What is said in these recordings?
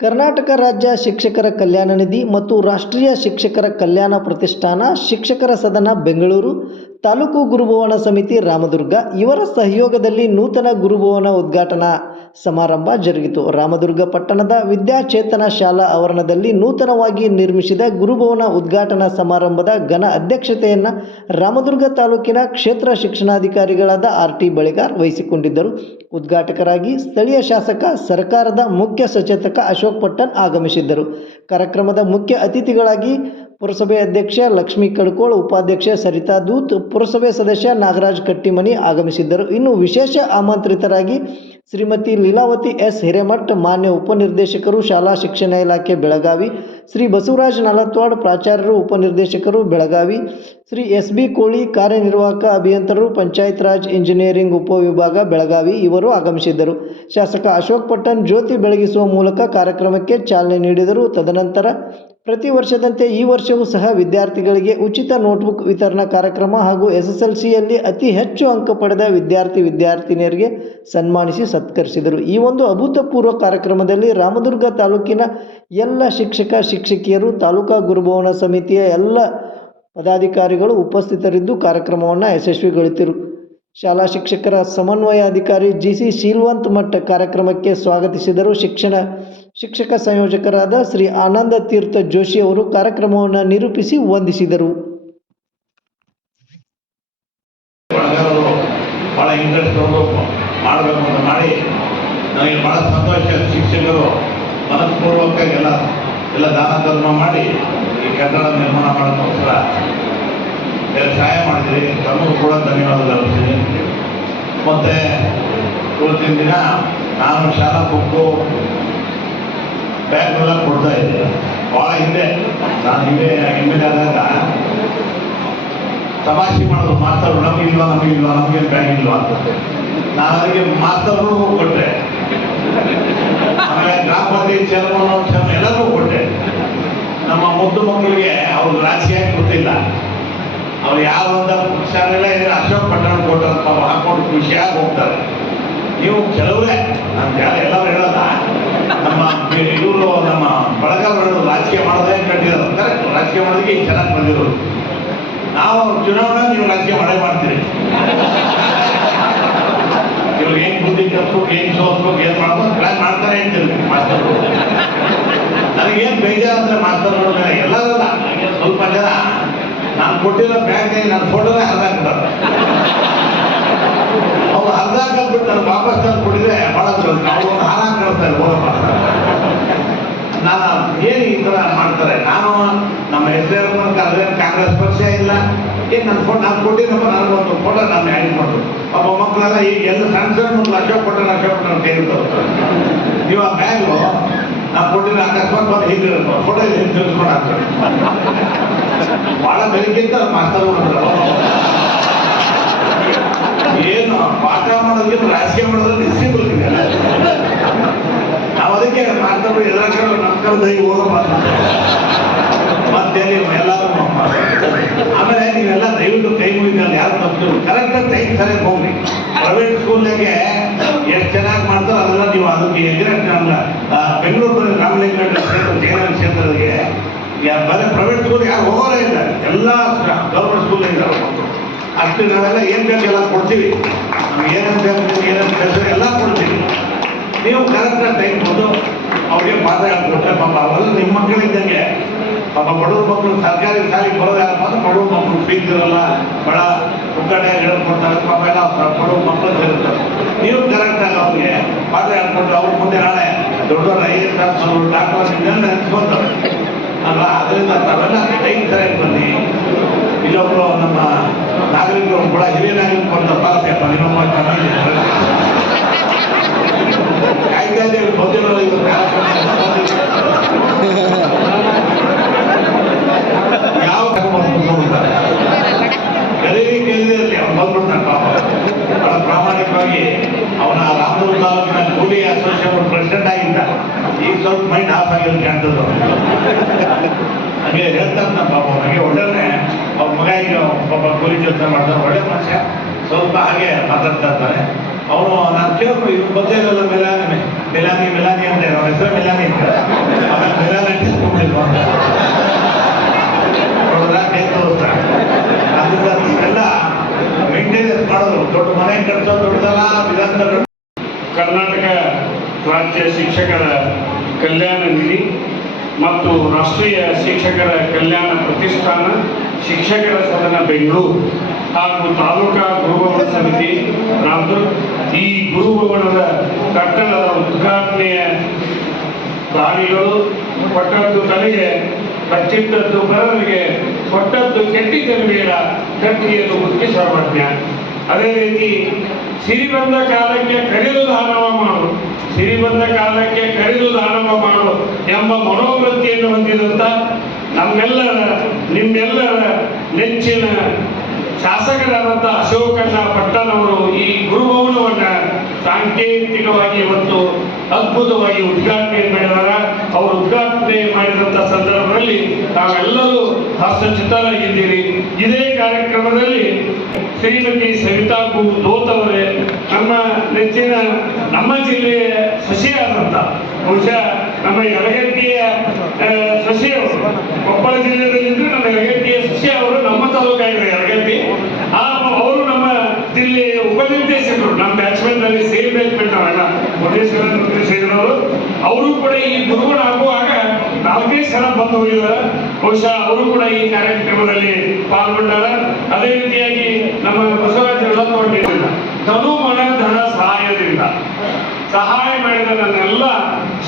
ಕರ್ನಾಟಕ ರಾಜ್ಯ ಶಿಕ್ಷಕರ ಕಲ್ಯಾಣ ನಿಧಿ ಮತ್ತು ರಾಷ್ಟ್ರೀಯ ಶಿಕ್ಷಕರ ಕಲ್ಯಾಣ ಪ್ರತಿಷ್ಠಾನ ಶಿಕ್ಷಕರ ಸದನ ಬೆಂಗಳೂರು ತಾಲೂಕು ಗುರುಭವನ ಸಮಿತಿ ರಾಮದುರ್ಗ, ಇವರ ಸಹಯೋಗದಲ್ಲಿ ನೂತನ ಗುರುಭವನ ಉದ್ಘಾಟನಾ ಸಮಾರಂಭ ಜರುಗಿತು. ರಾಮದುರ್ಗ ಪಟ್ಟಣದ ವಿದ್ಯಾಚೇತನ ಶಾಲಾ ಆವರಣದಲ್ಲಿ ನೂತನವಾಗಿ ನಿರ್ಮಿಸಿದ ಗುರುಭವನ ಉದ್ಘಾಟನಾ ಸಮಾರಂಭದ ಘನ ಅಧ್ಯಕ್ಷತೆಯನ್ನು ರಾಮದುರ್ಗ ತಾಲೂಕಿನ ಕ್ಷೇತ್ರ ಶಿಕ್ಷಣಾಧಿಕಾರಿಗಳಾದ ಆರ್ ಟಿ ಬಳಿಗಾರ್ ವಹಿಸಿಕೊಂಡಿದ್ದರು. ಉದ್ಘಾಟಕರಾಗಿ ಸ್ಥಳೀಯ ಶಾಸಕ, ಸರ್ಕಾರದ ಮುಖ್ಯ ಸಚೇತಕ ಅಶೋಕ್ ಪಟ್ಟಣ್ ಆಗಮಿಸಿದ್ದರು. ಕಾರ್ಯಕ್ರಮದ ಮುಖ್ಯ ಅತಿಥಿಗಳಾಗಿ ಪುರಸಭೆ ಅಧ್ಯಕ್ಷ ಲಕ್ಷ್ಮೀ ಕಡ್ಕೋಳ್, ಉಪಾಧ್ಯಕ್ಷ ಸರಿತಾ ದೂತ್, ಪುರಸಭೆ ಸದಸ್ಯ ನಾಗರಾಜ್ ಕಟ್ಟಿಮನಿ ಆಗಮಿಸಿದ್ದರು. ಇನ್ನು ವಿಶೇಷ ಆಮಂತ್ರಿತರಾಗಿ ಶ್ರೀಮತಿ ಲೀಲಾವತಿ ಎಸ್. ಹಿರೇಮಠ್, ಮಾನ್ಯ ಉಪನಿರ್ದೇಶಕರು, ಶಾಲಾ ಶಿಕ್ಷಣ ಇಲಾಖೆ ಬೆಳಗಾವಿ, ಶ್ರೀ ಬಸವರಾಜ್ ನಾಲತ್ವಾಡ್, ಪ್ರಾಚಾರ್ಯರು, ಉಪನಿರ್ದೇಶಕರು ಬೆಳಗಾವಿ, ಶ್ರೀ ಎಸ್. ಬಿ. ಕೋಳಿ, ಕಾರ್ಯನಿರ್ವಾಹಕ ಅಭಿಯಂತರರು ಪಂಚಾಯತ್ ರಾಜ್ ಇಂಜಿನಿಯರಿಂಗ್ ಉಪವಿಭಾಗ ಬೆಳಗಾವಿ ಇವರು ಆಗಮಿಸಿದ್ದರು. ಶಾಸಕ ಅಶೋಕ್ ಪಟ್ಟಣ್ ಜ್ಯೋತಿ ಬೆಳಗಿಸುವ ಮೂಲಕ ಕಾರ್ಯಕ್ರಮಕ್ಕೆ ಚಾಲನೆ ನೀಡಿದರು. ತದನಂತರ ಪ್ರತಿ ವರ್ಷದಂತೆ ಈ ವರ್ಷವೂ ಸಹ ವಿದ್ಯಾರ್ಥಿಗಳಿಗೆ ಉಚಿತ ನೋಟ್ಬುಕ್ ವಿತರಣಾ ಕಾರ್ಯಕ್ರಮ ಹಾಗೂ ಎಸ್ ಎಸ್ ಎಲ್ ಅತಿ ಹೆಚ್ಚು ಅಂಕ ಪಡೆದ ವಿದ್ಯಾರ್ಥಿ ವಿದ್ಯಾರ್ಥಿನಿಯರಿಗೆ ಸನ್ಮಾನಿಸಿ ಸತ್ಕರಿಸಿದರು. ಈ ಒಂದು ಅಭೂತಪೂರ್ವ ಕಾರ್ಯಕ್ರಮದಲ್ಲಿ ರಾಮದುರ್ಗ ತಾಲೂಕಿನ ಎಲ್ಲ ಶಿಕ್ಷಕ, ಶಿಕ್ಷಕಿಯರು, ತಾಲೂಕಾ ಗುರುಭವನ ಸಮಿತಿಯ ಎಲ್ಲ ಪದಾಧಿಕಾರಿಗಳು ಉಪಸ್ಥಿತರಿದ್ದು ಕಾರ್ಯಕ್ರಮವನ್ನು ಯಶಸ್ವಿಗೊಳಿಸಿದರು. ಶಾಲಾ ಶಿಕ್ಷಕರ ಸಮನ್ವಯಾಧಿಕಾರಿ ಜಿ ಸಿ ಶೀಲ್ವಂತ್ ಮಠ ಕಾರ್ಯಕ್ರಮಕ್ಕೆ ಸ್ವಾಗತಿಸಿದರು. ಶಿಕ್ಷಣ ಶಿಕ್ಷಕ ಸಂಯೋಜಕರಾದ ಶ್ರೀ ಆನಂದ ತೀರ್ಥ ಜೋಶಿ ಅವರು ಕಾರ್ಯಕ್ರಮವನ್ನು ನಿರೂಪಿಸಿ ವಂದಿಸಿದರು. ಮನಸ್ಪೂರ್ವಕ ಸಂತೋಷ ಶಿಕ್ಷಕರು ಮನಸ್ಪೂರ್ವಕವಾಗಿ ಎಲ್ಲ ಎಲ್ಲ ದಾನ ಧರ್ಮ ಮಾಡಿ ಈ ಕಟ್ಟಡ ನಿರ್ಮಾಣ ಮಾಡೋಕ್ಕೋಸ್ಕರ ಸಹಾಯ ಮಾಡಿದ್ರಿ ತಮಗೂ ಕೂಡ ಧನ್ಯವಾದ ಅರ್ಪಿಸಿದೆ ಮತ್ತು ಇವತ್ತಿನ ದಿನ ನಾನು ಶಾಲಾ ಬುಕ್ಕು ಬ್ಯಾಗ್ನೆಲ್ಲ ಕೊಡ್ತಾ ಇದ್ದೆ. ಭಾಳ ಹಿಂದೆ. ನಾನು ಹಿಂದೆ ಹಿಂದೆ ಆದಾಗ ತಮಾಷೆ ಮಾಡೋದು, ಮಾಸ್ತರು ನಮಗಿಲ್ವಾ ನಮಗಿಲ್ವಾ ನಮಗೆ ಬ್ಯಾಗ್ ಇಲ್ವಾ ಅಂತ ನಾನು ಅವರಿಗೆ ಮಾಸ್ತರು ಕೊಟ್ಟೆ. ಆಮೇಲೆ ಗ್ರಾಮ ಪಂಚಾಯತ್ ಚೇರ್ಮನ್ ಚೇರ್ಮನ್ ಎಲ್ಲರಿಗೂ ಕೊಟ್ಟೆ. ನಮ್ಮ ಮುದ್ದು ಮಕ್ಕಳಿಗೆ ಅವ್ರಿಗೆ ರಾಜಕೀಯ ಗೊತ್ತಿಲ್ಲ. ಅವ್ರು ಯಾವ ಒಂದು ಶಾಲೆಲ್ಲ ಇದ್ರೆ ಅಶೋಕ್ ಪಟ್ಟಣ ಕೊಟ್ಟು ಅಂತ ಹಾಕೊಂಡು ಖುಷಿಯಾಗಿ ಹೋಗ್ತಾರೆ. ನೀವು ಕೆಲವೇ ನಾನು ಯಾರು ಎಲ್ಲರೂ ಹೇಳಲ್ಲ ನಮ್ಮ ಇವರು ನಮ್ಮ ಬಳಗವರು ರಾಜಕೀಯ ಮಾಡೋದೇ ಕಟ್ಟಿರೋದು ಕರೆಕ್ಟ್ ರಾಜಕೀಯ ಮಾಡೋದಕ್ಕೆ ಚೆನ್ನಾಗಿ ಬಂದಿರೋದು ನಾವು ಚುನಾವಣೆ ನೀವು ರಾಜಕೀಯ ಮಾಡೇ ಮಾಡ್ತೀರಿ. ಇವ್ರಿಗೆ ಏನು ಬುದ್ಧಿ ಕಲ್ಸ್ಬೇಕು ಏನ್ ಸೋಸ್ಬೇಕು ಏನ್ ಮಾಡ್ಬೇಕು ಪ್ಲಾನ್ ಮಾಡ್ತಾರೆ ಇರ್ತೀರಿ ಮಾಸ್ಟರ್ ನನಗೇನ್ ಬೇಜಾರು ಅಂದ್ರೆ ಮಾಸ್ತರ್ಗಳ ಎಲ್ಲರೂ ಸ್ವಲ್ಪ ಜನ ನಾನು ಕೊಟ್ಟಿರೋ ಬ್ಯಾಂಕ್ನಾಗ ನನ್ನ ಫೋಟೋನೇ ಹರಿದಾಕ್ತಾರೆ ಅವ್ರು ಹರಿದಾಕಲ್ಬಿಟ್ಟು ನಾನು ವಾಪಸ್ ತಂದು ಕೊಟ್ಟಿದ್ರೆ ಭಾಳ ಅವ್ರು ಒಂದು ಹಾರ ಕಳಿಸ್ತಾರೆ ಹೋಗಪ್ಪ ನಾನು ಏನು ಈ ಥರ ಮಾಡ್ತಾರೆ? ನಾನು ನಮ್ಮ ಎಸ್ ಡಿ ಅದೇನು ಕಾಂಗ್ರೆಸ್ ಪಕ್ಷ ಇಲ್ಲ. ಏನು ನನ್ನ ಫೋಟೋ ನಾನು ಕೊಟ್ಟಿದ್ದಪ್ಪ ನನಗೊಂದು ಫೋಟೋ ನಾನು ಆ್ಯಡ್ ಮಾಡೋದು ಒಬ್ಬ ಮಕ್ಕಳೆಲ್ಲ ಈಗ ಎಲ್ಲ ಸಣ್ಣ ಸಣ್ಣ ಮಕ್ಕಳು ಅಶೋಕ್ ಪಟ್ಟಣ ಅಶೋಕ್ ಪಟ್ಟಣ ಅಂತ ಹೇಳ್ತಾರೆ ನೀವು ಆ ಬ್ಯಾಗು ನಾನು ಕೊಟ್ಟಿರೋ ಅಕಸ್ಮಾತ್ ಬಂದು ಹೀಗೆ ಫೋಟೋ ಹಿಂಗೆ ತಿಳ್ಸ್ಕೊಂಡು ಹಾಕ್ತಾರೆ. ಭಾಳ ಬೆಳಗ್ಗಿಂತ ಮಾಸ್ತರ್ ಏನು ಪಾಠ ಮಾಡೋದಕ್ಕಿಂತ ರಾಜಕೀಯ ಮಾಡೋದ್ರಲ್ಲಿ ಡಿಸಿಬಲ್ ಇದೆ ನಾವು ಅದಕ್ಕೆ ಎಲ್ಲ ಕಡೆ ನಮ್ಮ ಕಡೆ ಹೋಗಪ್ಪ ಮತ್ತೆ ಎಲ್ಲರೂ ಆಮೇಲೆ ನೀವೆಲ್ಲ ದಯವಿಟ್ಟು ಕೈ ಮುಗಿದಲ್ಲಿ ಯಾರು ತಪ್ಪು ಕರೆಕ್ಟಾಗಿ ಟೈಮ್ ಸರಿಯಾಗಿ ಹೋಗ್ರಿ ಪ್ರೈವೇಟ್ ಸ್ಕೂಲ್ನಾಗೆ ಎಷ್ಟು ಚೆನ್ನಾಗಿ ಮಾಡ್ತಾರೋ ಅದನ್ನ ನೀವು ಅದಕ್ಕೆ ನಮ್ಮ ಆ, ಬೆಂಗಳೂರು ರಾಮಲಿಂಗ ಕ್ಷೇತ್ರ, ಜಯನಗರ ಕ್ಷೇತ್ರಗಳಿಗೆ ಬರೀ ಪ್ರೈವೇಟ್ ಸ್ಕೂಲ್ ಯಾರು ಹೋಗೋರೇ ಇಲ್ಲ. ಎಲ್ಲ ಗೌರ್ಮೆಂಟ್ ಸ್ಕೂಲ್ ಇದ್ದಾರೆ ಅಷ್ಟು ನಾವೆಲ್ಲ ಏನು ಬೇಕು ಎಲ್ಲ ಕೊಡ್ತೀವಿ. ನಮ್ಗೆ ಏನೇನು ಬೇಕು ಏನೇನು ಕೆಲಸ ಎಲ್ಲ ಕೊಡ್ತೀವಿ. ನೀವು ಕರೆಕ್ಟಾಗಿ ಟೈಮ್ ಬಂದು ಅವ್ರಿಗೆ ಪಾಠ ಹೇಳ್ಕೊಟ್ರೆ ಪಾಪ ಅವೆಲ್ಲ ನಿಮ್ಮ ಮಕ್ಕಳಿದ್ದಂಗೆ ಪಾಪ ಬಡವ್ರ ಮಕ್ಕಳು ಸರ್ಕಾರಿ ಶಾಲೆಗೆ ಬರೋದು ಯಾರಪ್ಪ ಅಂದ್ರೆ ಬಡವ್ರ ಮಕ್ಕಳು ಫೀಸ್ ಇರಲ್ಲ. ಬಡ ಪುಕ್ಕಟೆ ಹೇಳ್ಕೊಡ್ತಾರೆ ಪಾಪ ಎಲ್ಲ ಬಡವ್ರ ಮಕ್ಕಳು ಸೇರ್ತಾರೆ. ನೀವು ಕರೆಕ್ಟಾಗಿ ಅವ್ರಿಗೆ ಪಾಠ ಹೇಳ್ಕೊಟ್ರೆ ಅವ್ರ ಮುಂದೆ ನಾಳೆ ದೊಡ್ಡವರ ಐ ಎಸ್ ಆಫೀಸರು ಡಾಕ್ಟರ್ ನೆನೆಸ್ಕೊಂತಾರೆ ಅಲ್ವಾ? ಅದರಿಂದ ತಾವೆಲ್ಲ ಟೈಮ್ ಸರಿಯಾಗಿ ಬನ್ನಿ. ಇಲ್ಲೊಬ್ರು ನಮ್ಮ ನಾಗರಿಕರು ಕೂಡ ಹಿರಿಯ ನಾಗರಿಕರು ಬಂದಪ್ಪ ಯಪ್ಪ ಇನ್ನೊಬ್ಬ ಚೆನ್ನಾಗಿದೆ ಕಾಯ್ತಾ ಇದ್ದೇವೆ ಗೊತ್ತಿರೋದು ಇದು ಯಾವ ಕರೀರಿ ಕೇಳಿದಲ್ಲಿ ಅವ್ನು ಬಂದ್ಬಿಡ್ತಾನೆ ಪಾಪ ಬಹಳ ಪ್ರಾಮಾಣಿಕವಾಗಿ ಅವನ ರಾಮದುರ್ಗ ತಾಲೂಕಿನ ಕೂಲಿ ಅಸೋಸಿಯೇಷನ್ ಪ್ರೆಸಿಡೆಂಟ್ ಆಗಿದ್ದ ಈಗ ಸ್ವಲ್ಪ ಮೈಂಡ್ ಆಫ್ ಆಗಿರೋ ಕಾಣ್ತದ ಹಂಗೆ ಹೇಳ್ತಾನೆ ನಮ್ಮ ಪಾಪ ನನಗೆ ಒಳ್ಳೆ ಅವ್ರ ಮಗ ಈಗ ಪಾಪ ಕೂಲಿ ಕೆಲಸ ಮಾಡ್ತಾರೆ ಒಳ್ಳೆ ಮನುಷ್ಯ. ಸ್ವಲ್ಪ ಹಾಗೆ ಮಾತಾಡ್ತಾ ಇರ್ತಾರೆ ಅವನು, ನಾನು ಕೇಳ್ಕೊ ಇದು ಗೊತ್ತೇ ಇರಲ್ಲ ಮೆಲಾನಿ ಮೆಲಾನಿ ಮೆಲಾನಿ ಅಂತ ಅವ್ರ ಹೆಸರು ಮೆಲಾನಿ ಅಂತ. ಆಮೇಲೆ ಮೆಲಾನಿ ತಿಳ್ಕೊಂಡಿಲ್ವ ದೊಡ್ಡ ಮನೆ ಕಟ್ಸೋದು ದೊಡ್ಡದಲ್ಲ ಕರ್ನಾಟಕ ರಾಜ್ಯ ಶಿಕ್ಷಕರ ಕಲ್ಯಾಣ ನಿಧಿ ಮತ್ತು ರಾಷ್ಟ್ರೀಯ ಶಿಕ್ಷಕರ ಕಲ್ಯಾಣ ಪ್ರತಿಷ್ಠಾನ ಶಿಕ್ಷಕರ ಸದನ ಬೆಂಗಳೂರು. ಹಾಗೂ ತಾಲೂಕಾ ಗುರುಭವನ ಸಮಿತಿ ರಾಮದುರ್ಗ್ ಈ ಗುರುಭವನದ ಕಟ್ಟಡದ ಉದ್ಘಾಟನೆಯ ದಾನಿಗಳು ಕೊಟ್ಟದ್ದು ತಲೆಗೆ ಬಚ್ಚಿಟ್ಟದ್ದು ಬರವರಿಗೆ ಕೊಟ್ಟದ್ದು ಕೆಟ್ಟಿದ್ದರು ಬೇಡ ಕಟ್ಟಿಗೆಯನ್ನು ಮುಖ್ಯ ಸರ್ವಜ್ಞ ಅದೇ ರೀತಿ ಸಿರಿ ಬಂದ ಕಾಲಕ್ಕೆ ಕರೆದು ದಾನವ ಮಾಡು ಸಿರಿ ಬಂದ ಕಾಲಕ್ಕೆ ಕರೆದು ದಾನವ ಮಾಡು ಎಂಬ ಮನೋವೃತ್ತಿಯನ್ನು ಹೊಂದಿದಂತ ನಮ್ಮೆಲ್ಲರ, ನಿಮ್ಮೆಲ್ಲರ ನೆಚ್ಚಿನ ಶಾಸಕರಾದಂಥ ಅಶೋಕಣ್ಣ ಪಟ್ಟಣವರು ಈ ಗುರುಭವನವನ್ನ ಸಾಂಕೇತಿಕವಾಗಿ ಇವತ್ತು ಅದ್ಭುತವಾಗಿ ಉದ್ಘಾಟನೆ ಮಾಡಿದಾರ ಅವರು ಉದ್ಘಾಟನೆ ಮಾಡಿದಂಥ ಸಂದರ್ಭದಲ್ಲಿ ತಾವೆಲ್ಲರೂ ಹಸ್ತಚಿತ್ತರಾಗಿದ್ದೀರಿ. ಇದೇ ಕಾರ್ಯಕ್ರಮದಲ್ಲಿ ಶ್ರೀಮತಿ ಸವಿತಾ ಕು ದೋತವರೇ ನಮ್ಮ ನೆಚ್ಚಿನ ನಮ್ಮ ಜಿಲ್ಲೆಯ ಸಸಿಯಾದಂಥ ಬಹುಶಃ ನಮ್ಮ ಯಲಗಟ್ಟಿಯ ಸಸಿ ಅವರು ಕೊಪ್ಪಳ ಜಿಲ್ಲೆಯಲ್ಲಿದ್ದು ನಮ್ಮ ಯಲಗಟ್ಟಿಯ ಸಸಿ ಅವರು ನಮ್ಮ ತಾಲೂಕಾಗಿದೆ ಯಲಗಟ್ಟಿ ಆ ಅವರು ನಮ್ಮ ಜಿಲ್ಲೆಯ ಉಪನಿರ್ದೇಶಕರು, ನಮ್ಮ ಬ್ಯಾಟ್ಸ್ಮನ್ ಅಲ್ಲಿ ಸೇಮ್ ಬ್ಯಾಟ್ಸ್ಮನ್ ಅವೆಲ್ಲ ಮುರುಡೇಶ್ವರ ಸೇರಿದವರು ಅವರು ಕೂಡ ಈ ಗುರುಗಳು ಆಗುವಾಗ ನಾಲ್ಕೈದು ಸಲ ಬಂದು ಹೋಗಿದ್ದಾರೆ. ಬಹುಶಃ ಅವರು ಕೂಡ ಈ ಕಾರ್ಯಕ್ರಮದಲ್ಲಿ ಪಾಲ್ಗೊಂಡಾರ. ಅದೇ ರೀತಿಯಾಗಿ ನಮ್ಮ ಬಸವರಾಜ ರಳತೊಂಡಿಲ್ಲ ತನು ಮನ ಧನ ಸಹಾಯದಿಂದ. ಸಹಾಯ ಮಾಡಿದ ನನ್ನೆಲ್ಲ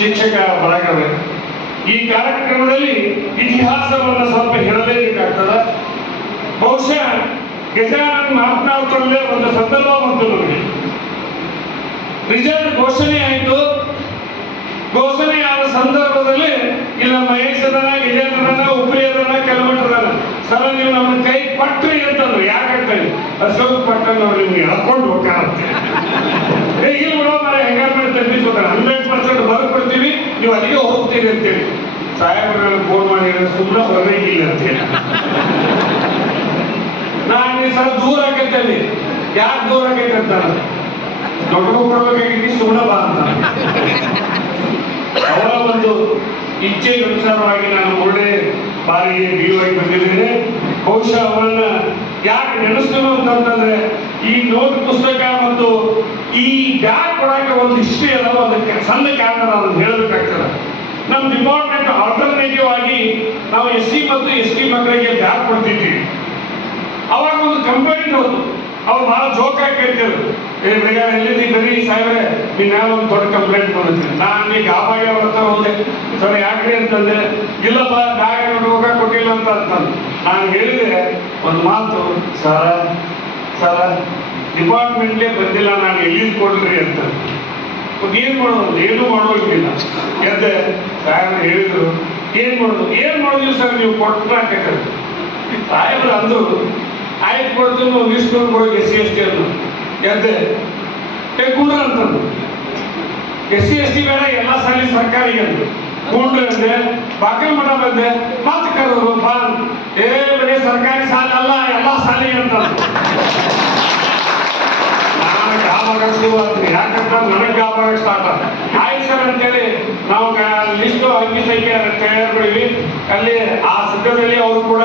ಶಿಕ್ಷಕ ಬಳಗವೇ. ಈ ಕಾರ್ಯಕ್ರಮದಲ್ಲಿ ಇತಿಹಾಸವನ್ನು ಸ್ವಲ್ಪ ಹೇಳಲೇಬೇಕಾಗ್ತದ. ಬಹುಶಃ ಗಜಾನನ್ ಮಾತನಾಡ್ಕೊಂಡೇ ಒಂದು ಸಂದರ್ಭ ಬಂತು ನಮಗೆ ರಿಸಲ್ಟ್ ಘೋಷಣೆ ಆಯಿತು. ಘೋಷಣೆ ಆದ ಸಂದರ್ಭದಲ್ಲಿ ಇಲ್ಲ ಮಹೇಶ್ ಅದನ ಗಜೇಂದ್ರನ ಉಪ್ರಿ ಅದನ ಕೆಲವಟ್ಟದನ ಸರ, ನೀವು ನಮ್ಮ ಕೈ ಪಟ್ರಿ ಅಂತಂದ್ರು. ಯಾಕಂತೇಳಿ ಅಶೋಕ್ ಪಟ್ಟನ್ ಅವ್ರು ನಿಮ್ಗೆ ಹಾಕೊಂಡು ಹೋಗ್ತಾರಂತೆ. ಏ, ಇಲ್ಲ ಬಿಡೋ ಮರ ಹೆಂಗಾರ ಮಾಡಿ ತಪ್ಪಿಸ್ಬೋದಾರ ಹಂಡ್ರೆಡ್ ಪರ್ಸೆಂಟ್ ಬರ್ಕೊಡ್ತೀವಿ ನೀವು ಅಲ್ಲಿಗೆ ಹೋಗ್ತೀರಿ ಅಂತೇಳಿ. ನನಗೆ ಫೋನ್ ಮಾಡಿ ಸುಮ್ಮನೆ ಬರಬೇಕಿಲ್ಲ ಅಂತೇಳಿ ನಾನು ಈ ಸಲ ದೂರ ಆಕೈತಲ್ಲಿ ಯಾಕೆ ದೂರ ಆಕೈತೆ ಅಂತ ದೊಡ್ಡ ಕೊಡಬೇಕಾಗಿ ಸುಮ್ಮನೆ ಬಾ ಅಂತ. ಅವರ ಒಂದು ಇಚ್ಛೆ ಅನುಸಾರವಾಗಿ ನಾನು ಒಳ್ಳೆ ಬಾರಿಗೆ ಬಿ ಆಗಿ ಬಂದಿದ್ದೇನೆ. ಬಹುಶಃ ಅವರನ್ನ ಯಾಕೆ ನೆನೆಸ್ತೇನೋ ಅಂತಂದ್ರೆ ಈ ನೋಟ್ ಪುಸ್ತಕ ಮತ್ತು ಈ ಬ್ಯಾಗ್ ಕೊಡಕ್ಕೆ ಒಂದು ಹಿಸ್ಟ್ರಿ ಅದಾವ, ಅದಕ್ಕೆ ಸಣ್ಣ ಕಾರಣ ಅದನ್ನು ಹೇಳಬೇಕಾಗ್ತದೆ ನಮ್ಮ ಡಿಪಾರ್ಟ್ಮೆಂಟ್ ಆಲ್ಟರ್ನೇಟಿವ್ ಆಗಿ ನಾವು ಎಸ್ ಸಿ ಮತ್ತು ಎಸ್ ಟಿ ಮಕ್ಕಳಿಗೆ ಬ್ಯಾಗ್ ಕೊಡ್ತಿದ್ವಿ. ಅವಾಗ ಒಂದು ಕಂಪ್ಲೇಂಟ್ ಹೋದ್ರು ಅವ್ರು ಬಹಳ ಜೋಕಾಗಿ ಕೇಳ್ತಿದ್ರು. ಏ ಬೇಗ ಎಲ್ಲಿದ್ದೀ ಬರೀ ಸಾಹೇಬ್ರೆ? ನೀನ್ ಯಾವ ಒಂದು ದೊಡ್ಡ ಕಂಪ್ಲೇಂಟ್ ಬಂದಿದ್ದೀನಿ ನಾನು ಈಗ ಅಪಾಯ ಅವ್ರ ಹೋದೆ. ಸರ್, ಯಾಕ್ರಿ ಅಂತಂದೆ. ಇಲ್ಲಪ್ಪ ಬ್ಯಾಗ್ ರೋಗ ಕೊಟ್ಟಿಲ್ಲ ಅಂತ ಅಂತಂದು. ನಾನು ಹೇಳಿದೆ ಒಂದು ಮಾತು, ಸರ ಸರ ಡಿಪಾರ್ಟ್ಮೆಂಟ್ಲೇ ಬಂದಿಲ್ಲ, ನಾನು ಎಲ್ಲಿ ಕೊಡ್ರಿ ಅಂತ. ಏನ್ ಮಾಡೋದು? ಏನು ಮಾಡೋದಿಲ್ಲ. ಎದ್ದೆ ಸಾಹೇಬ್ರು ಹೇಳಿದ್ರು, ಏನ್ ಮಾಡೋದು? ಏನ್ ಮಾಡೋದಿಲ್ಲ ಸರ್, ನೀವು ಕೊಟ್ಟರೆ ಸಾಹೇಬ್ರು ಅಂದ್ರು ಆಯ್ತು ಕೊಡ್ತೀವಿ ನಾವು ಇಸ್ಕೊಂಡು ಕೊಡೋಕೆ ಎಸ್ ಸಿ ಎಸ್ ಟಿ ಅನ್ನು. ಎದ್ದೆ ಏ ಕುಂಡ್ರ ಅಂತಂದು ಎಸ್ ಸಿ ಎಸ್ ಟಿ ಬೇಡ, ಎಲ್ಲ ಸಾಲಿ ಸರ್ಕಾರಿಗೆ ಅಂದ್ರು ಕೂಡ ಅಂದೆ ಬಾಕಲ್ ಮಠ ಬಂದೆ ಮತ್ತೆ ಕರೆದ್ರು, ಬಾ ಅಂದ್ರು. ಏ, ಬರೀ ಸರ್ಕಾರಿ ಸಾಲ ಅಲ್ಲ, ಎಲ್ಲ ಸಾಲಿಗೆ ಅಂತ. ನಾನು ಶುರು ಆದ್ರಿ ಯಾಕಂತ ನನಗೆ ಗಾಬಾಗ ಸ್ಟಾರ್ಟ್ ಆಯ್ತು ಸರ್ ಅಂತೇಳಿ ನಾವು ಲಿಸ್ಟ್ ಅಂಕಿ ಸಂಖ್ಯೆ ತಯಾರು ಮಾಡಿವಿ ಅಲ್ಲಿ ಆ ಸಂದರ್ಭದಲ್ಲಿ ಅವರು ಕೂಡ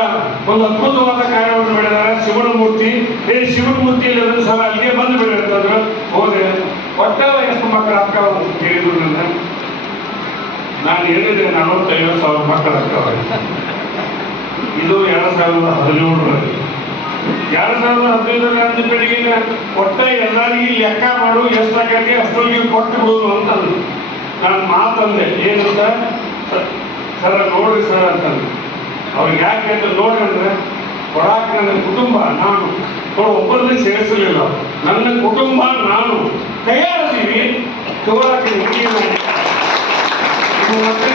ಒಂದು ಅದ್ಭುತವಾದ ಕಾರ್ಯವನ್ನು ಮಾಡಿದ್ದಾರೆ. ಶಿವನ ಮೂರ್ತಿ ಏ ಶಿವನ ಮೂರ್ತಿ ಇಲ್ಲದ್ರೆ ಸರ್ ಅಲ್ಲಿಗೆ ಬಂದು ಬಿಡಿರ್ತಂದ್ರು ಹೋದ್ರೆ ಒಟ್ಟ ಎಷ್ಟು ಮಕ್ಕಳ ಅಕ್ಕ ಅಂತ ಕೇಳಿದ್ರು ನನ್ನ ನಾನು ಹೇಳಿದೆ ನಲವತ್ತೈವತ್ತು ಸಾವಿರ ಮಕ್ಕಳ ಅಕ್ಕ ಇದು ಎರಡು ಸಾವಿರದ ಹದಿನೇಳರಲ್ಲಿ. ಎರಡು ಸಾವಿರದ ಹದಿನೈದರ ಅಂದ ಬೆಳಿಗ್ಗೆ ಒಟ್ಟ ಎಲ್ಲರಿಗೂ ಲೆಕ್ಕ ಮಾಡು ಎಷ್ಟಾಗತ್ತೆ ಅಷ್ಟೊಂದಿಗೆ ಕೊಟ್ಟು ಬಿಡುದು ಅಂತ ಅಂದ್ರು. ನಾನು ಮಾತಂದೆ, ಏನು ಸರ್? ಸರ ನೋಡ್ರಿ ಸರ್ ಅಂತಂದು. ಅವ್ರಿಗೆ ಯಾಕೆ ಅಂತ ನೋಡ್ರಂದ್ರೆ ಕೊಡಾಕ ನನ್ನ ಕುಟುಂಬ, ನಾನು. ನೋಡು ಒಬ್ಬರನ್ನೇ ಸೇರಿಸಲಿಲ್ಲ. ನನ್ನ ಕುಟುಂಬ, ನಾನು. ತಯಾರಿದ್ದೀವಿ. ತೋರಾಕ ಮತ್ತೆ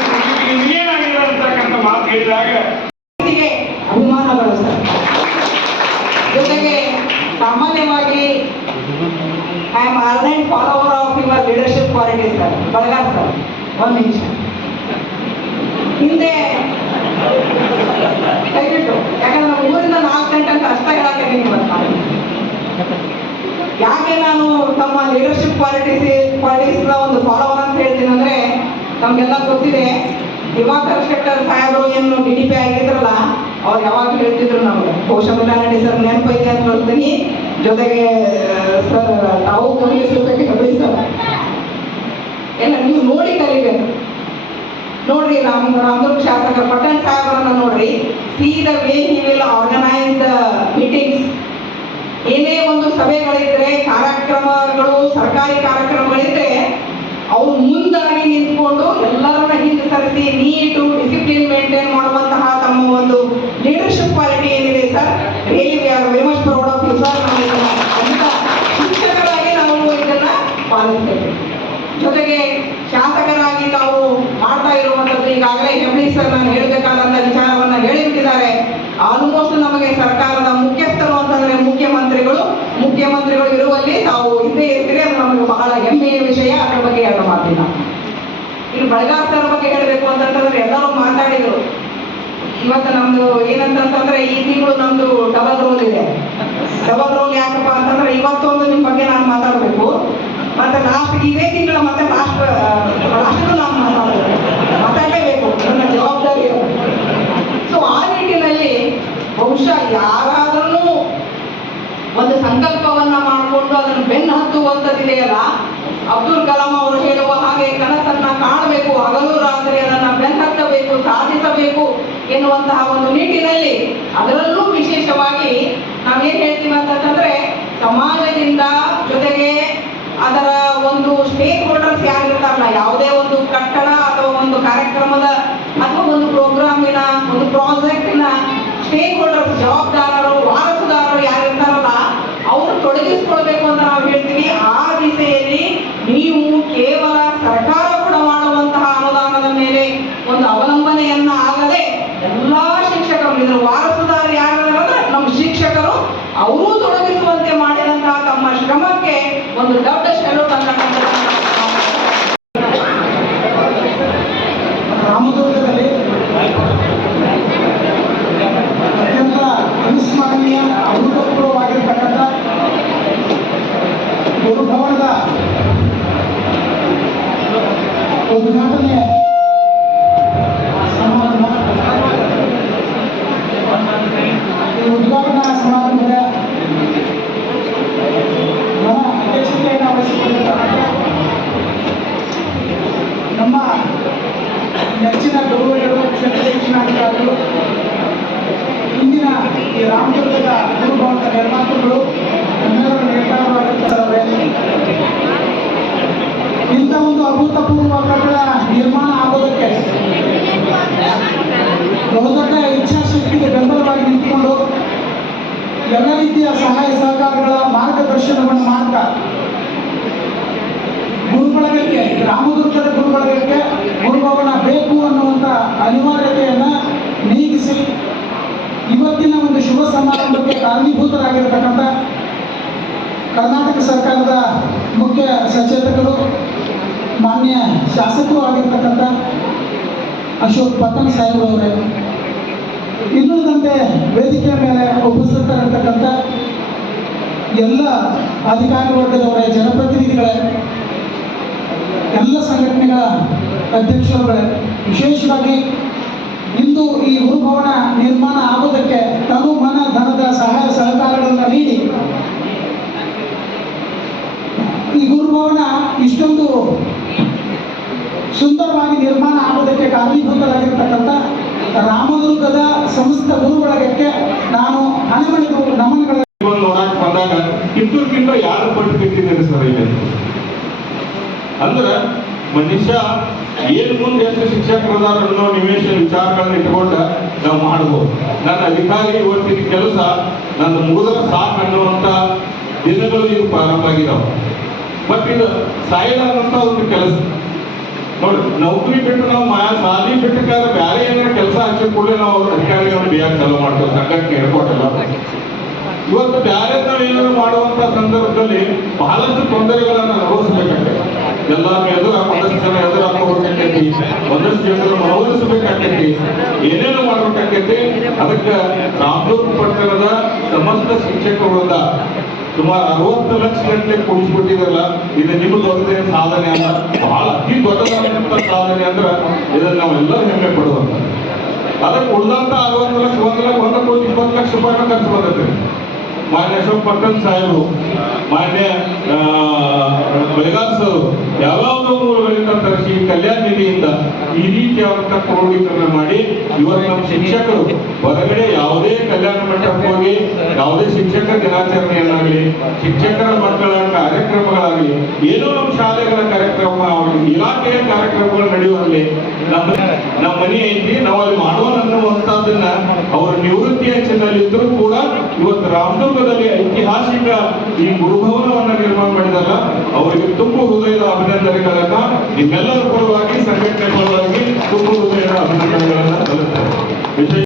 ಅಂತಕ್ಕಂಥ ಮಾತು ಹೇಳಿದಾಗ ಸರ್. ಜೊತೆಗೆ ಸಾಮಾನ್ಯವಾಗಿ I am ardent follower of your leadership quality sir ಬಲಗಾರ್ sir ಒಂದ್ ನಿಮಿಷ. ಹಿಂದೆ ಯಾಕಂದ್ರೆ ನಮ್ಮ ಊರಿಂದ ನಾಲ್ಕು ಗಂಟೆ ಅಂತ ಅಷ್ಟ ಹೇಳಕ್ಕೆ ಇವತ್ತು ನಾನು. ಯಾಕೆ ನಾನು ತಮ್ಮ ಲೀಡರ್ಶಿಪ್ ಕ್ವಾಲಿಟೀಸ್ ಕ್ವಾಲಿಟೀಸ್ನ ಒಂದು ಫಾಲೋವರ್ ಅಂತ ಹೇಳ್ತೀನಿ ಅಂದ್ರೆ ನಮಗೆಲ್ಲ ಗೊತ್ತಿದೆ. ದಿವಾಕರ್ ಶೆಟ್ಟರ್ ಸಾಹೇಬರು ಏನು ಡಿ ಡಿ ಪಿ ಆಗಿದ್ರಲ್ಲ, ಅವ್ರು ಯಾವಾಗ ಹೇಳ್ತಿದ್ರು ನಮ್ಗೆ ಬಹುಶಃ ಸರ್, ನೆನಪೈತೆ ಅಂತ ಹೇಳ್ತೀನಿ. ಜೊತೆಗೆ ಸರ್ ತಾವು ಗಮನಿಸಬೇಕು ಹೇಳಿ ಸರ್ ಎಲ್ಲ ನೀವು ನೋಡಿ ಕಲಿಬೇಕು. ನೋಡ್ರಿ ನಮ್ಮ ನಮ್ಮೂರು ಶಾಸಕ ಪಟ್ಟಣ್ ಸಾಹೇಬರನ್ನ ನೋಡ್ರಿ. See the way he will meetings ಏನೇ ಒಂದು ಸಭೆಗಳಿದ್ರೆ, ಕಾರ್ಯಕ್ರಮಗಳು, ಸರ್ಕಾರಿ ಕಾರ್ಯಕ್ರಮಗಳಿದ್ರೆ, ಅವ್ರು ಮುಂದಾಗಿ ನಿಂತ್ಕೊಂಡು ಎಲ್ಲರನ್ನ ಹಿಂದೆ ಸರಿಸಿ, ನೀಟು ಡಿಸಿಪ್ಲಿನ್ ಮೇಂಟೈನ್ ಮಾಡುವಂತಹ ತಮ್ಮ ಒಂದು ಲೀಡರ್ಶಿಪ್ ಕ್ವಾಲಿಟಿ ಏನಿದೆ sir really we are very much proud of you sir ಅಂತ ಶಿಕ್ಷಕರಾಗಿ ನಾವು ಇದನ್ನ ಪಾಲಿಸಬೇಕು ಜೊತೆಗೆ ಶಾಸಕರಾಗಿ ತಾವು ಮಾಡ್ತಾ ಇರುವಂಥದ್ದು ಈಗಾಗಲೇ ಹೆಬ್ಳಿ ಸರ್ ನಾನು ಹೇಳಬೇಕಾದಂಥ ವಿಚಾರವನ್ನ ಹೇಳಿಬಿಟ್ಟಿದ್ದಾರೆ ಆಲ್ಮೋಸ್ಟ್ ನಮಗೆ ಸರ್ಕಾರದ ಮುಖ್ಯಸ್ಥರು ಅಂತಂದ್ರೆ ಮುಖ್ಯಮಂತ್ರಿಗಳು ಮುಖ್ಯಮಂತ್ರಿಗಳು ಇರುವಲ್ಲಿ ತಾವು ಇದ್ದೇ ಇರ್ತೀರಿ ಅದು ನಮಗೆ ಬಹಳ ಹೆಮ್ಮೆಯ ವಿಷಯ ಅದ್ರ ಬಗ್ಗೆ ಎರಡು ಮಾತಿಲ್ಲ ಸರ್ ಬಗ್ಗೆ ಹೇಳಬೇಕು ಅಂತಂತಂದ್ರೆ ಎಲ್ಲರೂ ಮಾತಾಡಿದ್ರು. ಇವತ್ತು ನಮ್ದು ಏನಂತಂತಂದ್ರೆ ಈ ತಿಂಗಳು ನಮ್ದು ಡಬಲ್ ರೋಲ್ ಇದೆ. ಡಬಲ್ ರೋಲ್ ಯಾಕಪ್ಪ ಅಂತಂದ್ರೆ ಇವತ್ತೊಂದು ನಿಮ್ಮ ಬಗ್ಗೆ ನಾನು ಮಾತಾಡಬೇಕು. ಮತ್ತೆ ಲಾಸ್ಟ್ ಇದೇ ತಿಂಗಳ ಮತ್ತೆ ಲಾಸ್ಟ್ ಲಾಸ್ಟ್ ನಾನು ಮಾತಾಡಬೇಕು. ಮಾತಾಡಲೇಬೇಕು ನನ್ನ ಜವಾಬ್ದಾರಿ ಸೊ ಆ ನಿಟ್ಟಿನಲ್ಲಿ ಬಹುಶಃ ಯಾರಾದ್ರೂ ಒಂದು ಸಂಕಲ್ಪವನ್ನ ಮಾಡಿಕೊಂಡು ಅದನ್ನು ಬೆನ್ನು ಹತ್ತುವಂಥದ್ದಿದೆಯಲ್ಲ ಅಬ್ದುಲ್ ಕಲಾಂ ಅವರು ಹೇಳುವ ಹಾಗೆ ಕನಸನ್ನ ಕಾಣಬೇಕು, ಹಗಲು ರಾತ್ರಿ ಅದನ್ನ ಬೆನ್ನತ್ತಬೇಕು ಸಾಧಿಸಬೇಕು ಎನ್ನುವಂತಹ ಒಂದು ನಿಟ್ಟಿನಲ್ಲಿ ಅದರಲ್ಲೂ ವಿಶೇಷವಾಗಿ ನಾವೇನ್ ಹೇಳ್ತೀವಿ ಅಂತಂದ್ರೆ ಸಮಾಜದಿಂದ ಜೊತೆಗೆ ಅದರ ಒಂದು ಸ್ಟೇಕ್ ಹೋಲ್ಡರ್ಸ್ ಯಾರಿರ್ತಾರಲ್ಲ, ಯಾವುದೇ ಒಂದು ಕಟ್ಟಡ ಅಥವಾ ಒಂದು ಕಾರ್ಯಕ್ರಮದ ಅಥವಾ ಒಂದು ಪ್ರೋಗ್ರಾಮಿನ ಒಂದು ಪ್ರಾಜೆಕ್ಟಿನ ಸ್ಟೇಕ್ ಹೋಲ್ಡರ್ಸ್ ಜವಾಬ್ದಾರರು ವಾರಸುದಾರರು ಯಾರಿರ್ತಾರಲ್ಲ ಅವರು ತೊಡಗಿಸ್ಕೊಳ್ಬೇಕು ಅಂತ ನಾವು ಹೇಳ್ತೀವಿ ಆ ದಿಸೆಯಲ್ಲಿ ನೀವು ಕೇವಲ ಸರ್ಕಾರ ಕೂಡ ಮಾಡುವಂತಹ ಅನುದಾನದ ಮೇಲೆ ಒಂದು ಅವಲಂಬನೆಯನ್ನ ಆಗದೆ ಎಲ್ಲಾ ಶಿಕ್ಷಕರು ಇದರ ವಾರಸುದಾರ ಯಾರಂದ್ರೆ ನಮ್ಮ ಶಿಕ್ಷಕರು ಅವರೂ ತೊಡಗಿಸುವಂತೆ ಮಾಡಿದಂತಹ ತಮ್ಮ ಶ್ರಮಕ್ಕೆ ಒಂದು ದೊಡ್ಡ ಸೆಲ್ಯೂಟ್ ಅಂತಕ್ಕಂಥದ್ದನ್ನ ನಾವು ರಾಮದುರ್ಗದಲ್ಲಿ ಅತ್ಯಂತ ಅವಿಸ್ಮರಣೀಯ ಅಭೂತಪೂರ್ವವಾಗಿರ್ತಕ್ಕಂಥ ಗುರುಭವನದ ಉದ್ಘಾಟನೆ ಸಮಾರಂಭ ಈ ಉದ್ಘಾಟನಾ ಸಮಾರಂಭದ ನನ್ನ ಅಧ್ಯಕ್ಷತೆಯನ್ನು ವಹಿಸಿಕೊಂಡಿರ್ತಕ್ಕಂಥ ನಮ್ಮ ನೆಚ್ಚಿನ ಗುರುಗಳು ಕ್ಷೇತ್ರ ಶಿಕ್ಷಣಾಧಿಕಾರಿಗಳು ಇಂದಿನ ಈ ರಾಮದುರ್ಗದ ನಿರ್ಮಾತೃಗಳು ನಮ್ಮೆಲ್ಲರ ನೇತಾರರಾಗಿರ್ತಾರೆ ಇಂಥ ಒಂದು ಅಭೂತಪೂರ್ವ ಕಟ್ಟಡ ನಿರ್ಮಾಣ ಆಗೋದಕ್ಕೆ ಬಹುದೊಡ್ಡ ಇಚ್ಛಾಶಕ್ತಿಗೆ ಬೆಂಬಲವಾಗಿ ನಿಂತುಕೊಂಡು ಎಲ್ಲ ರೀತಿಯ ಸಹಾಯ ಸಹಕಾರಗಳ ಮಾರ್ಗದರ್ಶನವನ್ನು ಮಾಡ್ತಾ ಗುರುಬಳಗಕ್ಕೆ, ರಾಮದುರ್ಗದ ಗುರುಬಳಗಕ್ಕೆ ಗುರುಭವನ ಬೇಕು ಅನ್ನುವಂಥ ಅನಿವಾರ್ಯತೆಯನ್ನು ನೀಗಿಸಿ ಇವತ್ತಿನ ಒಂದು ಶುಭ ಸಮಾರಂಭಕ್ಕೆ ಕಾರಣೀಭೂತರಾಗಿರ್ತಕ್ಕಂಥ ಕರ್ನಾಟಕ ಸರ್ಕಾರದ ಮುಖ್ಯ ಸಚೇತಕರು, ಮಾನ್ಯ ಶಾಸಕರು ಆಗಿರ್ತಕ್ಕಂಥ ಅಶೋಕ್ ಪಟ್ಟಣ್ ಸಾಹೇಬ್ರವರೇ. ಇನ್ನುಳಿದಂತೆ ವೇದಿಕೆಯ ಮೇಲೆ ಉಪಸ್ಥಿತರಿರ್ತಕ್ಕಂಥ ಎಲ್ಲ ಅಧಿಕಾರಿ ವರ್ಗದವರೇ, ಜನಪ್ರತಿನಿಧಿಗಳೇ, ಎಲ್ಲ ಸಂಘಟನೆಗಳ ಅಧ್ಯಕ್ಷರುಗಳೇ, ವಿಶೇಷವಾಗಿ ಇಂದು ಈ ಗುರುಭವನ ನಿರ್ಮಾಣ ಆಗೋದಕ್ಕೆ ತನು ಮನ ನೀಡಿ ಈ ಗುರುಭವನ ಇಷ್ಟೊಂದು ಸುಂದರವಾಗಿ ನಿರ್ಮಾಣ ಆಗೋದಕ್ಕೆ ಕಾರಣೀಭೂತರಾಗಿರ್ತಕ್ಕಂಥ ರಾಮದುರ್ಗದ ಸಮಸ್ತ ಗುರುಬಳಗಕ್ಕೆ ನಾನು ಹಣಮಣಿ ನಮನಗಳ ನೋಡಕ್ ಬಂದಾಗ ಕಿತ್ತೂರ್ಗಿಂತ ಯಾರು ಪಟ್ಟು ಬಿಟ್ಟಿದ್ದೀರಿ ಸರ್ ಇಲ್ಲಿ? ಅಂದ್ರೆ ಮನುಷ್ಯ ಏನ್ ಮುಂದೆ ಎಷ್ಟು ಶಿಕ್ಷಕರದಾರ ಅನ್ನೋ ನಿವೇಶ ವಿಚಾರಗಳನ್ನ ಇಟ್ಕೊಂಡ ನಾವು ಮಾಡಬಹುದು ನನ್ನ ಅಧಿಕಾರಿ ಇವತ್ತಿನ ಕೆಲಸ ನನ್ನ ಮುಗಿದ ಸಾಕು ಅನ್ನುವಂಥ ದಿನಗಳು ಇದು ಪ್ರಾರಂಭ ಆಗಿದಾವೆ. ಬಟ್ ಇದು ಸಾಯಿಲಾದಂಥ ಒಂದು ಕೆಲಸ. ನೋಡಿ, ನೌಕರಿ ಬಿಟ್ಟು ನಾವು ಮಾ, ಸಾಲಿ ಬಿಟ್ಟಕ್ಕಾದ್ರೆ ಬೇರೆ ಏನಾರ ಕೆಲಸ ಹಚ್ಚಿದ ಕೂಡಲೇ ನಾವು ಅವ್ರ ಅಧಿಕಾರಿಗಳನ್ನ ಬೇಗ ಚಾಲೂ ಮಾಡ್ತೇವೆ, ಸಂಘಟನೆ ಹೇಳ್ಕೊಟ್ಟಲ್ಲ. ಇವತ್ತು ಬೇರೆ ನಾವು ಏನಾದ್ರು ಮಾಡುವಂತ ಸಂದರ್ಭದಲ್ಲಿ ಬಹಳಷ್ಟು ತೊಂದರೆಗಳನ್ನು ಅನುಭವಿಸಬೇಕಾಗ್ತದೆ ಎಲ್ಲಾರು ಎದುರು ಒಂದಷ್ಟು ಜನ ಎದುರು ಹಾಕೋಬೇಕಾಗ್ತೈತಿ ಒಂದಷ್ಟು ಜನರನ್ನು ಮನವೊಲಿಸಬೇಕಾಗ್ತೈತಿ ಏನೇನು ಮಾಡ್ಬೇಕಾಗ್ತೈತಿ. ಅದಕ್ಕೆ ರಾಮದುರ್ಗ ಪಟ್ಟಣದ ಸಮಸ್ತ ಶಿಕ್ಷಕ ವೃಂದ ಸುಮಾರು ಅರವತ್ತು ಲಕ್ಷ ಗಂಟೆ ಕೊಡಿಸ್ಬಿಟ್ಟಿದ್ರಲ್ಲ ಇದು ನಿಮ್ಮ ದೊಡ್ಡದೇ ಸಾಧನೆ ಅಲ್ಲ. ಬಹಳ ಅತಿ ಸಾಧನೆ ಅಂದ್ರೆ ಇದನ್ನ ನಾವೆಲ್ಲರೂ ಹೆಮ್ಮೆ ಪಡುವಂತ ಅದಕ್ಕೆ ಉಳಿದಂತ ಅರವತ್ತು ಲಕ್ಷ, ಒಂದು ಲಕ್ಷ, ಒಂದು ಕೋಟಿ, ಇಪ್ಪತ್ತು ಲಕ್ಷ ರೂಪಾಯಿನ ಖರ್ಚು ಮಾನ್ಯ ಅಶೋಕ್ ಪಟ್ಟಣ್ ಸಾಹೇಬರು ಮಾನ್ಯ ಬೆಳಗಾವಿ ಸರ್ ಯಾವ್ಯಾವುದೋ ಮೂಲಗಳಿಂದ ತರಿಸಿ ಕಲ್ಯಾಣ ನಿಧಿಯಿಂದ ಈ ರೀತಿಯಾದಂತ ಕ್ರೋಢೀಕರಣ ಮಾಡಿ ಇವತ್ತು ನಮ್ಮ ಶಿಕ್ಷಕರು ಹೊರಗಡೆ ಯಾವುದೇ ಕಲ್ಯಾಣ ಮಂಟಪಕ್ಕೆ ಹೋಗಿ, ಯಾವುದೇ ಶಿಕ್ಷಕ ದಿನಾಚರಣೆಯನ್ನಾಗಲಿ, ಶಿಕ್ಷಕರ ಮಕ್ಕಳ ಕಾರ್ಯಕ್ರಮಗಳಾಗಲಿ, ಏನೋ ನಮ್ಮ ಶಾಲೆಗಳ ಕಾರ್ಯಕ್ರಮ ಇಲಾಖೆಯ ಕಾರ್ಯಕ್ರಮಗಳು ನಡೆಯುವಲ್ಲಿ ನಮ್ಮ ನಮ್ಮ ಮನೆ ಐತಿ, ನಾವು ಅಲ್ಲಿ ಮಾಡೋಣ ಅವರ ನಿವೃತ್ತಿ ಅಂಚಿನಲ್ಲಿದ್ದರೂ ಕೂಡ ಇವತ್ತು ರಾಮದುರ್ಗದಲ್ಲಿ ಐತಿಹಾಸಿಕ ಈ ಗುರುಭವನವನ್ನ ನಿರ್ಮಾಣ ಮಾಡಿದಾಗ ಅವರಿಗೆ ತುಂಬು ಹೃದಯದ ಅಭಿನಂದನೆಗಳನ್ನ ನಿಮ್ಮೆಲ್ಲರ ಪರವಾಗಿ, ಸಂಘಟನೆ ಪರವಾಗಿ ತುಂಬು ಹೃದಯದ ಅಭಿನಂದನೆಗಳನ್ನ ಸಲ್ಲಿಸ್ತೇನೆ ವಿಶೇಷ